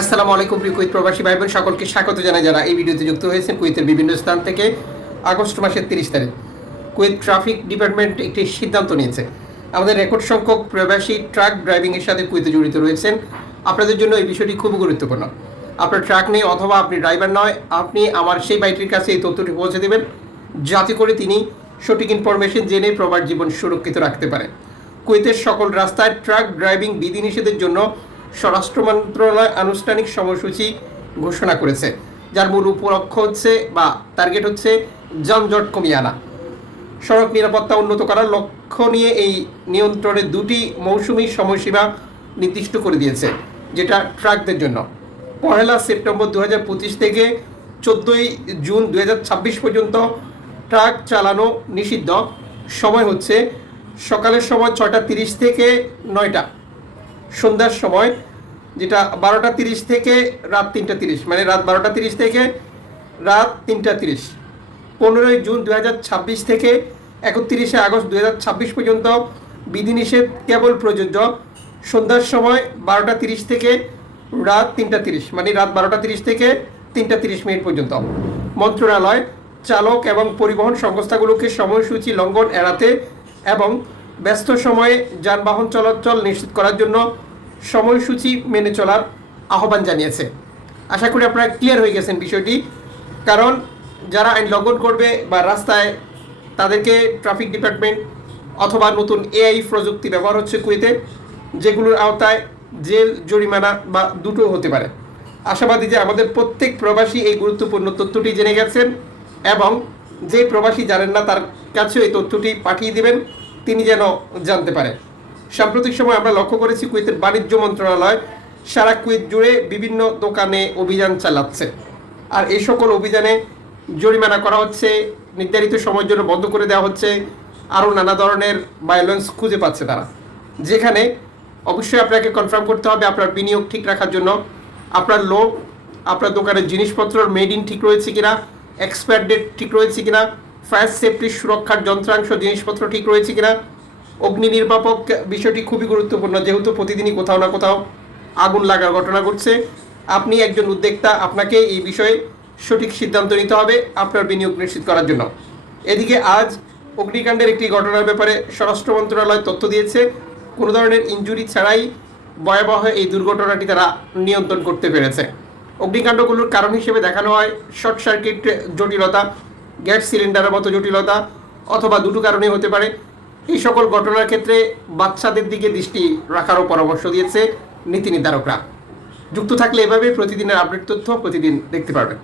আসসালামু আলাইকুম প্রিয় কুইত প্রবাসী ভাই বোন সকলকে স্বাগত জানাই। যারা এই ভিডিওতে যুক্ত হয়েছেন, কুয়েতের বিভিন্ন স্থান থেকে আগস্ট মাসের তিরিশ তারিখ। কুয়েত ট্রাফিক ডিপার্টমেন্ট একটি সিদ্ধান্ত নিয়েছে। আমাদের রেকর্ড সংখ্যক প্রবাসী ট্রাক ড্রাইভিংয়ের সাথে কুয়েতে জড়িত রয়েছেন। আপনাদের জন্য এই বিষয়টি খুব গুরুত্বপূর্ণ। আপনার ট্রাক নেই অথবা আপনি ড্রাইভার নয়, আপনি আমার সেই বাইটির কাছে এই তথ্যটি পৌঁছে দেবেন, যাতে করে তিনি সঠিক ইনফরমেশন জেনে প্রবাস জীবন সুরক্ষিত রাখতে পারেন। কুয়েতের সকল রাস্তায় ট্রাক ড্রাইভিং বিধিনিষেধের জন্য স্বরাষ্ট্র মন্ত্রণালয় আনুষ্ঠানিক সময়সূচি ঘোষণা করেছে, যার মূল উপলক্ষ্য হচ্ছে বা টার্গেট হচ্ছে যানজট কমিয়ে আনা। সড়ক নিরাপত্তা উন্নত করার লক্ষ্য নিয়ে এই নিয়ন্ত্রণের দুটি মৌসুমি সময়সীমা নির্দিষ্ট করে দিয়েছে, যেটা ট্রাকদের জন্য। পহেলা সেপ্টেম্বর দু হাজার পঁচিশ থেকে চোদ্দোই জুন দুহাজার ছাব্বিশ পর্যন্ত ট্রাক চালানো নিষিদ্ধ। সময় হচ্ছে সকালের সময় ছয়টা তিরিশ থেকে নয়টা। সন্ধ্যার সময়, যেটা বারোটা তিরিশ থেকে রাত তিনটা তিরিশ মানে রাত বারোটা তিরিশ থেকে রাত তিনটা তিরিশ। পনেরোই জুন দু ছাব্বিশ থেকে একত্রিশে আগস্ট দু ছাব্বিশ পর্যন্ত বিধিনিষেধ কেবল প্রযোজ্য। সন্ধ্যার সময় বারোটা তিরিশ থেকে রাত তিনটা তিরিশ মানে রাত বারোটা তিরিশ থেকে তিনটা তিরিশ মিনিট পর্যন্ত। মন্ত্রণালয়, চালক এবং পরিবহন সংস্থাগুলোকে সময়সূচি লঙ্ঘন এড়াতে এবং ব্যস্ত সময়ে যানবাহন চলাচল নিশ্চিত করার জন্য সময়সূচি মেনে চলার আহ্বান জানিয়েছে। আশা করি আপনারা ক্লিয়ার হয়ে গেছেন বিষয়টি। কারণ যারা আইন লঙ্ঘন করবে বা রাস্তায় তাদেরকে ট্রাফিক ডিপার্টমেন্ট অথবা নতুন এআই প্রযুক্তি ব্যবহার হচ্ছে কুয়েতে যেগুলোর আওতায় জেল, জরিমানা বা দুটো হতে পারে। আশাবাদী যে আমাদের প্রত্যেক প্রবাসী এই গুরুত্বপূর্ণ তথ্যটি জেনে গেছেন এবং যে প্রবাসী জানেন না তার কাছেও এই তথ্যটি পাঠিয়ে দিবেন। তিনি যেন জানতে পারে। সাম্প্রতিক সময় আমরা লক্ষ্য করেছি কুয়েতের বাণিজ্য মন্ত্রণালয় সারা কুয়েত জুড়ে বিভিন্ন দোকানে অভিযান চালাচ্ছে। আর এই সকল অভিযানে জরিমানা করা হচ্ছে, নির্ধারিত সময়ের জন্য বন্ধ করে দেওয়া হচ্ছে, আরও নানা ধরনের ভায়োলেন্স খুঁজে পাচ্ছে তারা। যেখানে অবশ্যই আপনাকে কনফার্ম করতে হবে আপনার বিনিয়োগ ঠিক রাখার জন্য, আপনার লোক, আপনার দোকানের জিনিসপত্রর মেড ইন ঠিক রয়েছে কিনা এক্সপায়ার ডেট ঠিক রয়েছে কিনা ফায়ার সেফটি সুরক্ষার যন্ত্রাংশ জিনিসপত্র ঠিক রয়েছে কিনা? অগ্নি নির্বাপক, বিষয়টি খুবই গুরুত্বপূর্ণ, যেহেতু প্রতিদিনই কোথাও না কোথাও আগুন লাগার ঘটনা ঘটছে। আপনি একজন উদ্যোক্তা, আপনাকে এই বিষয়ে সঠিক সিদ্ধান্ত নিতে হবে, আপনার বিনিয়োগ নিশ্চিত করার জন্য। এদিকে আজ অগ্নিকাণ্ডের একটি ঘটনার ব্যাপারে স্বরাষ্ট্র মন্ত্রণালয় তথ্য দিয়েছে। কোনো ধরনের ইনজুরি ছাড়াই ভয়াবহ এই দুর্ঘটনাটি তারা নিয়ন্ত্রণ করতে পেরেছে। অগ্নিকাণ্ডগুলোর কারণ হিসেবে দেখানো হয় শর্ট সার্কিট জটিলতা গ্যাস সিলিন্ডারের মতো জটিলতা অথবা দুটো কারণে হতে পারে। এই সকল ঘটনার ক্ষেত্রে বাচ্চাদের দিকে দৃষ্টি রাখারও পরামর্শ দিয়েছে নীতি নির্ধারকরা। যুক্ত থাকলে এভাবে প্রতিদিনের আপডেট তথ্য প্রতিদিন দেখতে পারবেন।